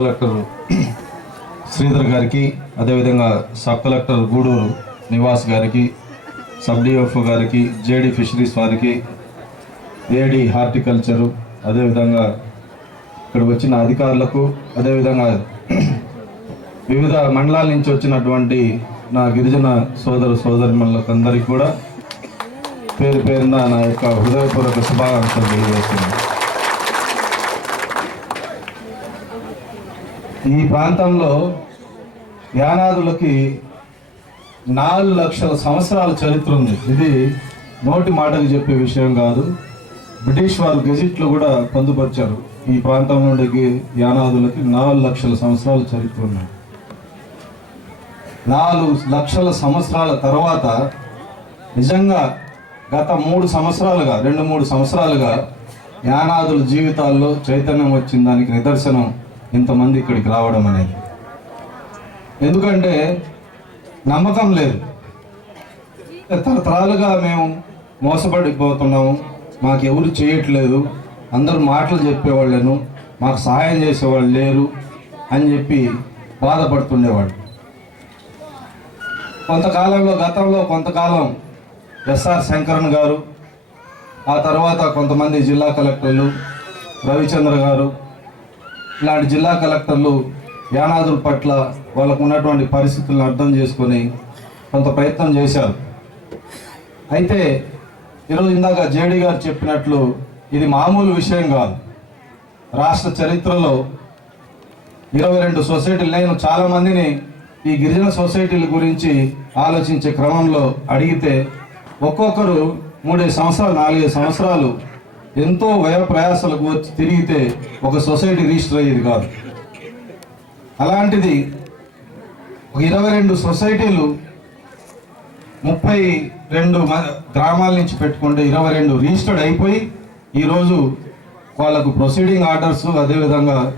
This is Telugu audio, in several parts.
కలెక్టర్ శ్రీధర్ గారికి అదేవిధంగా సబ్ కలెక్టర్ గూడూరు నివాస్ గారికి సబ్ డిఎఫ్ఓ గారికి జేడి ఫిషరీస్ వారికి ఏడి హార్టికల్చరు అదేవిధంగా ఇక్కడ వచ్చిన అధికారులకు అదేవిధంగా వివిధ మండలాల నుంచి వచ్చినటువంటి నా గిరిజన సోదర సోదరిమణులకు అందరికీ కూడా పేరు పేరున నా యొక్క హృదయపూర్వక శుభాకాంక్షలు తెలియజేస్తున్నాను. ఈ ప్రాంతంలో యానాదులకి నాలుగు లక్షల సంవత్సరాల చరిత్ర ఉంది. ఇది నోటి మాటకు చెప్పే విషయం కాదు. బ్రిటిష్ వారు గెజిట్లో కూడా పొందుపరిచారు. ఈ ప్రాంతం నుండి యానాదులకి నాలుగు లక్షల సంవత్సరాల చరిత్ర ఉన్నాయి నాలుగు లక్షల సంవత్సరాల తర్వాత నిజంగా గత మూడు సంవత్సరాలుగా రెండు మూడు సంవత్సరాలుగా యానాదుల జీవితాల్లో చైతన్యం వచ్చిన దానికి నిదర్శనం ఇంతమంది ఇక్కడికి రావడం అనేది. ఎందుకంటే నమ్మకం లేదు. తరతరాలుగా మేము మోసపడిపోతున్నాము. మాకు ఎవరు చేయట్లేదు. అందరూ మాటలు చెప్పేవాళ్ళను. మాకు సహాయం చేసేవాళ్ళు లేరు అని చెప్పి బాధపడుతుండేవాళ్ళు. కొంతకాలంలో గతంలో కొంతకాలం ఎస్ఆర్ శంకరన్ గారు ఆ తర్వాత కొంతమంది జిల్లా కలెక్టర్లు రవిచంద్ర గారు ఇలాంటి జిల్లా కలెక్టర్లు యానాదుల పట్ల వాళ్ళకు ఉన్నటువంటి పరిస్థితులను అర్థం చేసుకొని కొంత ప్రయత్నం చేశారు. అయితే ఈరోజు ఇందాక జేడి గారు చెప్పినట్లు ఇది మామూలు విషయం కాదు. రాష్ట్ర చరిత్రలో ఇరవై రెండు సొసైటీలు నేను చాలామందిని ఈ గిరిజన సొసైటీల గురించి ఆలోచించే క్రమంలో అడిగితే ఒక్కొక్కరు మూడైదు సంవత్సరాలు నాలుగైదు సంవత్సరాలు ఎంతో వ్యయ ప్రయాసాలకు వచ్చి తిరిగితే ఒక సొసైటీ రిజిస్టర్ అయ్యేది కాదు. అలాంటిది ఒక ఇరవై రెండు సొసైటీలు ముప్పై రెండు మ- గ్రామాల నుంచి పెట్టుకుంటే ఇరవై రెండు రిజిస్టర్డ్ అయిపోయి ఈరోజు వాళ్ళకు ప్రొసీడింగ్ ఆర్డర్స్ అదేవిధంగా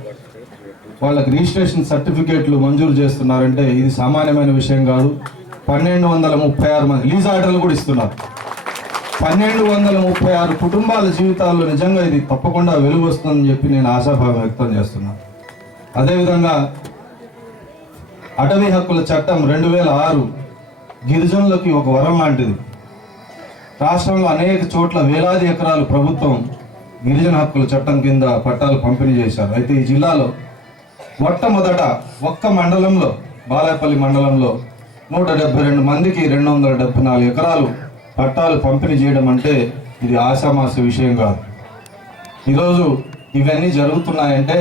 వాళ్ళకి రిజిస్ట్రేషన్ సర్టిఫికేట్లు మంజూరు చేస్తున్నారంటే ఇది సామాన్యమైన విషయం కాదు. పన్నెండు వందల ముప్పై ఆరు మంది లీజ్ ఆర్డర్లు కూడా ఇస్తున్నారు. పన్నెండు వందల ముప్పై ఆరు కుటుంబాల జీవితాల్లో నిజంగా ఇది తప్పకుండా వెలుగు వస్తుందని చెప్పి నేను ఆశాభావం వ్యక్తం చేస్తున్నాను అదేవిధంగా అటవీ హక్కుల చట్టం రెండు వేల ఆరు గిరిజనులకి ఒక వరం లాంటిది. రాష్ట్రంలో అనేక చోట్ల వేలాది ఎకరాలు ప్రభుత్వం గిరిజన హక్కుల చట్టం కింద పట్టాలు పంపిణీ చేశారు. అయితే ఈ జిల్లాలో మొట్టమొదట ఒక్క మండలంలో బాలాయపల్లి మండలంలో నూట డెబ్బై రెండు మందికి రెండు వందల డెబ్బై నాలుగు ఎకరాలు పట్టాలు పంపిణీ చేయడం అంటే ఇది ఆశామాస విషయం కాదు. ఈరోజు ఇవన్నీ జరుగుతున్నాయంటే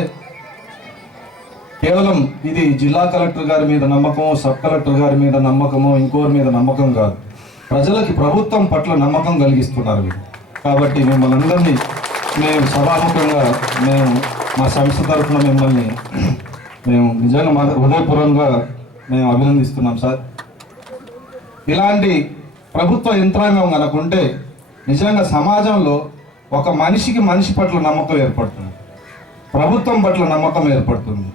కేవలం ఇది జిల్లా కలెక్టర్ గారి మీద నమ్మకమో సబ్ కలెక్టర్ గారి మీద నమ్మకమో ఇంకోరి మీద నమ్మకం కాదు. ప్రజలకి ప్రభుత్వం పట్ల నమ్మకం కలిగిస్తున్నారు మీరు కాబట్టి మిమ్మల్ని అందరినీ మేము సభాముఖంగా మేము మా సంస్థ తరఫున మిమ్మల్ని మేము నిజంగా మా హృదయపూర్వకంగా మేము అభినందిస్తున్నాం సార్. ఇలాంటి ప్రభుత్వ యంత్రాంగం కనుకుంటే నిజంగా సమాజంలో ఒక మనిషికి మనిషి పట్ల నమ్మకం ఏర్పడుతుంది. ప్రభుత్వం పట్ల నమ్మకం ఏర్పడుతుంది.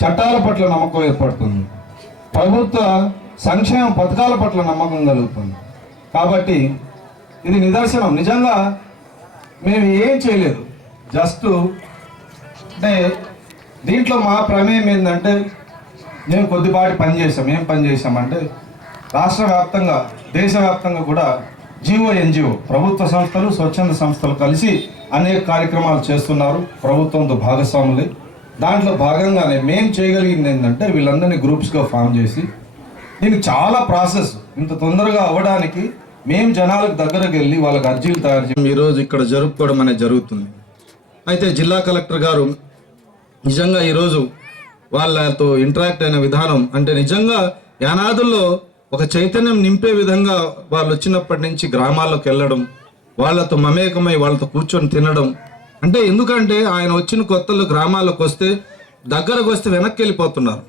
చట్టాల పట్ల నమ్మకం ఏర్పడుతుంది. ప్రభుత్వ సంక్షేమ పథకాల పట్ల నమ్మకం కలుగుతుంది. కాబట్టి ఇది నిదర్శనం. నిజంగా మేము ఏం చేయలేదు. జస్ట్ అంటే దీంట్లో మా ప్రమేయం ఏంటంటే మేము కొద్దిపాటి పని చేసాం ఏం పని చేసామంటే రాష్ట్ర వ్యాప్తంగా దేశవ్యాప్తంగా కూడా జీవో ఎన్జిఓ ప్రభుత్వ సంస్థలు స్వచ్ఛంద సంస్థలు కలిసి అనేక కార్యక్రమాలు చేస్తున్నారు. ప్రభుత్వంతో భాగస్వాములై. దాంట్లో భాగంగానే మేము చేయగలిగింది ఏంటంటే వీళ్ళందరినీ గ్రూప్స్గా ఫామ్ చేసి దీనికి చాలా ప్రాసెస్ ఇంత తొందరగా అవ్వడానికి మేము జనాలకు దగ్గరకు వెళ్ళి వాళ్ళకి అర్జీలు తయారు చేసి ఈరోజు ఇక్కడ జరుపుకోవడం అనేది జరుగుతుంది. అయితే జిల్లా కలెక్టర్ గారు నిజంగా ఈరోజు వాళ్ళతో ఇంటరాక్ట్ అయిన విధానం అంటే నిజంగా యానాదుల్లో ఒక చైతన్యం నింపే విధంగా వాళ్ళు వచ్చినప్పటి నుంచి గ్రామాల్లోకి వెళ్ళడం వాళ్ళతో మమేకమై వాళ్ళతో కూర్చొని తినడం. అంటే ఎందుకంటే ఆయన వచ్చిన కొత్తలు గ్రామాలకు వస్తే దగ్గరకు వస్తే వెనక్కి వెళ్ళిపోతున్నారు.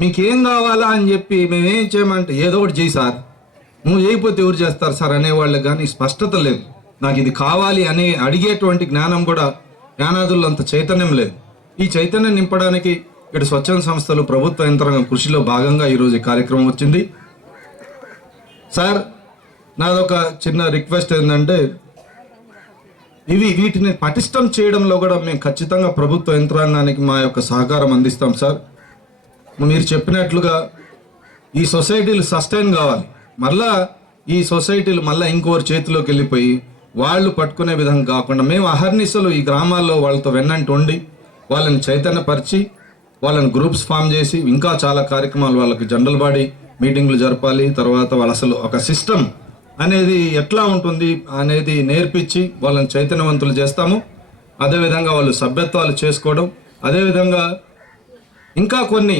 మీకేం కావాలా? అని చెప్పి మేమేం చేయమంటే ఏదో ఒకటి చేయి సార్. నువ్వు చేయకపోతే ఎవరు చేస్తారు సార్? అనేవాళ్ళకి కానీ స్పష్టత లేదు. నాకు ఇది కావాలి అనే అడిగేటువంటి జ్ఞానం కూడా జ్ఞానాదుల్లో అంత చైతన్యం లేదు. ఈ చైతన్యం నింపడానికి ఇక్కడ స్వచ్ఛంద సంస్థలు ప్రభుత్వ యంత్రాంగం కృషిలో భాగంగా ఈరోజు ఈ కార్యక్రమం వచ్చింది. సార్ నాదొక చిన్న రిక్వెస్ట్ ఏంటంటే ఇవి వీటిని పటిష్టం చేయడంలో కూడా మేము ఖచ్చితంగా ప్రభుత్వ యంత్రాంగానికి మా యొక్క సహకారం అందిస్తాం సార్. మీరు చెప్పినట్లుగా ఈ సొసైటీలు సస్టైన్ కావాలి. మళ్ళా ఈ సొసైటీలు మళ్ళీ ఇంకోరి చేతిలోకి వెళ్ళిపోయి వాళ్ళు పట్టుకునే విధంగా కాకుండా మేము అహర్నిశలు ఈ గ్రామాల్లో వాళ్ళతో వెన్నంటి ఉండి వాళ్ళని చైతన్యపరిచి వాళ్ళని గ్రూప్స్ ఫామ్ చేసి ఇంకా చాలా కార్యక్రమాలు వాళ్ళకి జనరల్ బాడీ మీటింగ్లు జరపాలి తర్వాత వాళ్ళు అసలు ఒక సిస్టమ్ అనేది ఎట్లా ఉంటుంది అనేది నేర్పించి వాళ్ళని చైతన్యవంతులు చేస్తాము. అదేవిధంగా వాళ్ళు సభ్యత్వాలు చేసుకోవడం అదేవిధంగా ఇంకా కొన్ని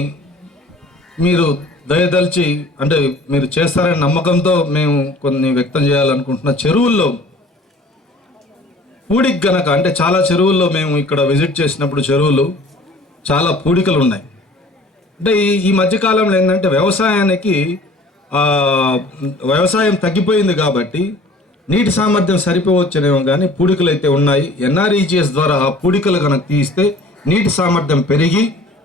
మీరు దయదలిచి అంటే మీరు చేస్తారనే నమ్మకంతో మేము కొన్ని వ్యక్తం చేయాలనుకుంటున్న చెరువుల్లో పూడికి గనక అంటే చాలా చెరువుల్లో మేము ఇక్కడ విజిట్ చేసినప్పుడు చెరువులు చాలా పూడికలు ఉన్నాయి. అంటే ఈ ఈ మధ్యకాలంలో ఏంటంటే వ్యవసాయానికి వ్యవసాయం తగ్గిపోయింది కాబట్టి నీటి సామర్థ్యం సరిపోవచ్చునేమో కానీ పూడికలు అయితే ఉన్నాయి. ఎన్ఆర్ఈజిఎస్ ద్వారా ఆ పూడికలు కనుక తీస్తే నీటి సామర్థ్యం పెరిగి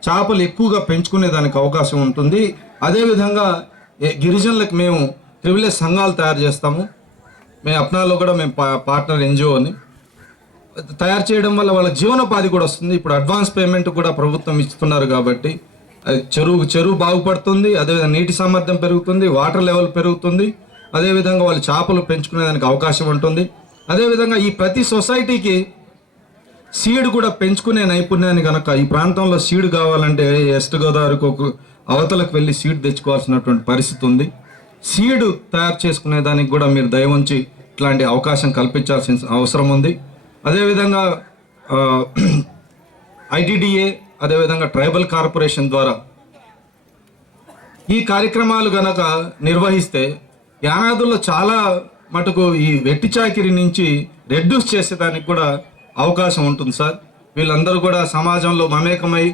చేపలు ఎక్కువగా పెంచుకునే దానికి అవకాశం ఉంటుంది. అదేవిధంగా గిరిజనులకు మేము త్రివిలేజ్ సంఘాలు తయారు చేస్తాము. మేము అప్నాలో కూడా మేము పా- పార్ట్నర్ ఎన్జిఓని తయారు చేయడం వల్ల వాళ్ళ జీవనోపాధి కూడా వస్తుంది. ఇప్పుడు అడ్వాన్స్ పేమెంట్ కూడా ప్రభుత్వం ఇస్తున్నారు కాబట్టి చెరువు చెరువు బాగుపడుతుంది అదేవిధంగా నీటి సామర్థ్యం పెరుగుతుంది వాటర్ లెవెల్ పెరుగుతుంది అదేవిధంగా వాళ్ళు చేపలు పెంచుకునేదానికి అవకాశం ఉంటుంది. అదేవిధంగా ఈ ప్రతి సొసైటీకి సీడ్ కూడా పెంచుకునే నైపుణ్యాన్ని కనుక ఈ ప్రాంతంలో సీడ్ కావాలంటే వెస్ట్ గోదావరికి ఒక అవతలకు వెళ్ళి సీడ్ తెచ్చుకోవాల్సినటువంటి పరిస్థితి ఉంది. సీడ్ తయారు చేసుకునే దానికి కూడా మీరు దయ ఉంచి ఇట్లాంటి అవకాశం కల్పించాల్సిన అవసరం ఉంది. అదేవిధంగా ఐటీడీఏ అదేవిధంగా ట్రైబల్ కార్పొరేషన్ ద్వారా ఈ కార్యక్రమాలు గనక నిర్వహిస్తే యానాదుల్లో చాలా మటుకు ఈ వెట్టి చాకిరి నుంచి రెడ్యూస్ చేసేదానికి కూడా అవకాశం ఉంటుంది సార్. వీళ్ళందరూ కూడా సమాజంలో మమేకమై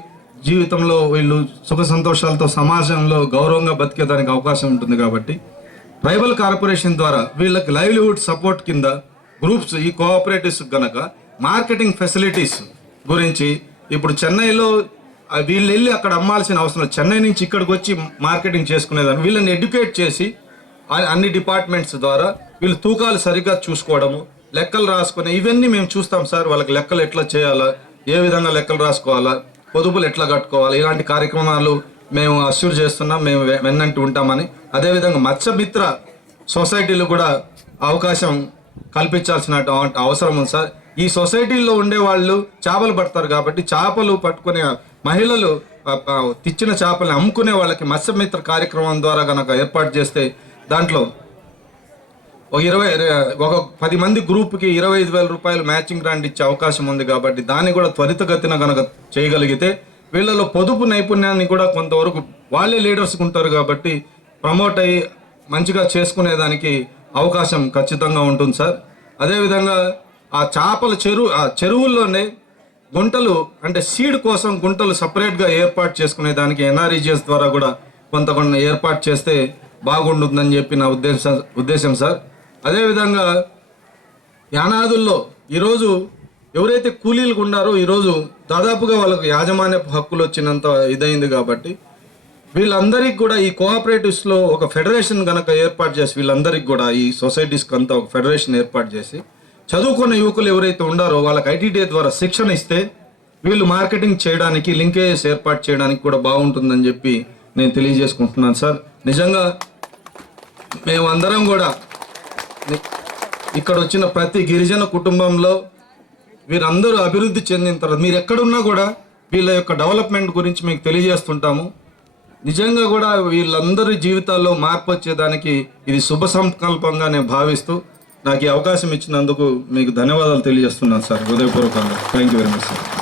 జీవితంలో వీళ్ళు సుఖ సంతోషాలతో సమాజంలో గౌరవంగా బతికేదానికి అవకాశం ఉంటుంది కాబట్టి ట్రైబల్ కార్పొరేషన్ ద్వారా వీళ్ళకి లైవ్లీహుడ్ సపోర్ట్ కింద గ్రూప్స్ ఈ కోఆపరేటివ్స్ గనక మార్కెటింగ్ ఫెసిలిటీస్ గురించి ఇప్పుడు చెన్నైలో వీళ్ళు వెళ్ళి అక్కడ అమ్మాల్సిన అవసరం చెన్నై నుంచి ఇక్కడికి వచ్చి మార్కెటింగ్ చేసుకునేదాన్ని. వీళ్ళని ఎడ్యుకేట్ చేసి అన్ని డిపార్ట్మెంట్స్ ద్వారా వీళ్ళు తూకాలు సరిగ్గా చూసుకోవడము లెక్కలు రాసుకునే ఇవన్నీ మేము చూస్తాం సార్. వాళ్ళకి లెక్కలు ఎట్లా చేయాలా ఏ విధంగా లెక్కలు రాసుకోవాలా పొదుపులు ఎట్లా కట్టుకోవాలి ఇలాంటి కార్యక్రమాలు మేము అష్యూర్ చేస్తున్నాం మేము వె- వెన్నంటి ఉంటామని. అదేవిధంగా మత్స్యమిత్ర సొసైటీలు కూడా అవకాశం కల్పించాల్సిన అవసరం ఉంది సార్. ఈ సొసైటీల్లో ఉండే వాళ్ళు చేపలు పడతారు కాబట్టి చేపలు పట్టుకునే మహిళలు తెచ్చిన చేపలను అమ్ముకునే వాళ్ళకి మత్స్యమిత్ర కార్యక్రమం ద్వారా గనక ఏర్పాటు చేస్తే దాంట్లో ఒక ఇరవై ఒక పది మంది గ్రూప్కి ఇరవై ఐదు వేల రూపాయలు మ్యాచింగ్ గ్రాంట్ ఇచ్చే అవకాశం ఉంది కాబట్టి దాన్ని కూడా త్వరితగతిన కనుక చేయగలిగితే వీళ్ళలో పొదుపు నైపుణ్యాన్ని కూడా కొంతవరకు వాళ్ళే లీడర్స్ ఉంటారు కాబట్టి ప్రమోట్ అయ్యి మంచిగా చేసుకునేదానికి అవకాశం ఖచ్చితంగా ఉంటుంది సార్. అదేవిధంగా ఆ చేపల చెరువు ఆ చెరువుల్లోనే గుంటలు అంటే సీడ్ కోసం గుంటలు సపరేట్గా ఏర్పాటు చేసుకునే దానికి ఎన్ఆర్ఈజిఎస్ ద్వారా కూడా కొంత కొంత ఏర్పాటు చేస్తే బాగుంటుందని చెప్పి నా ఉద్దేశం ఉద్దేశం సార్. అదేవిధంగా యానాదుల్లో ఈరోజు ఎవరైతే కూలీలు ఉన్నారో ఈరోజు దాదాపుగా వాళ్ళకు యాజమాన్యపు హక్కులు వచ్చినంత ఇదైంది కాబట్టి వీళ్ళందరికీ కూడా ఈ కోఆపరేటివ్స్లో ఒక ఫెడరేషన్ కనుక ఏర్పాటు చేసి వీళ్ళందరికీ కూడా ఈ సొసైటీస్కి అంతా ఒక ఫెడరేషన్ ఏర్పాటు చేసి చదువుకున్న యువకులు ఎవరైతే ఉండారో వాళ్ళకి ఐటీడీ ద్వారా శిక్షణ ఇస్తే వీళ్ళు మార్కెటింగ్ చేయడానికి లింకేజెస్ ఏర్పాటు చేయడానికి కూడా బాగుంటుందని చెప్పి నేను తెలియజేసుకుంటున్నాను సార్. నిజంగా మేమందరం కూడా ఇక్కడ వచ్చిన ప్రతి గిరిజన కుటుంబంలో వీరందరూ అభివృద్ధి చెందిన తర్వాత మీరు ఎక్కడున్నా కూడా వీళ్ళ యొక్క డెవలప్మెంట్ గురించి మీకు తెలియజేస్తుంటాము. నిజంగా కూడా వీళ్ళందరి జీవితాల్లో మార్పు వచ్చేదానికి ఇది శుభ సంకల్పంగా నేను భావిస్తూ నాకు ఈ అవకాశం ఇచ్చినందుకు మీకు ధన్యవాదాలు తెలియజేస్తున్నాను సార్. హృదయపూర్వకంగా. Thank you very much sir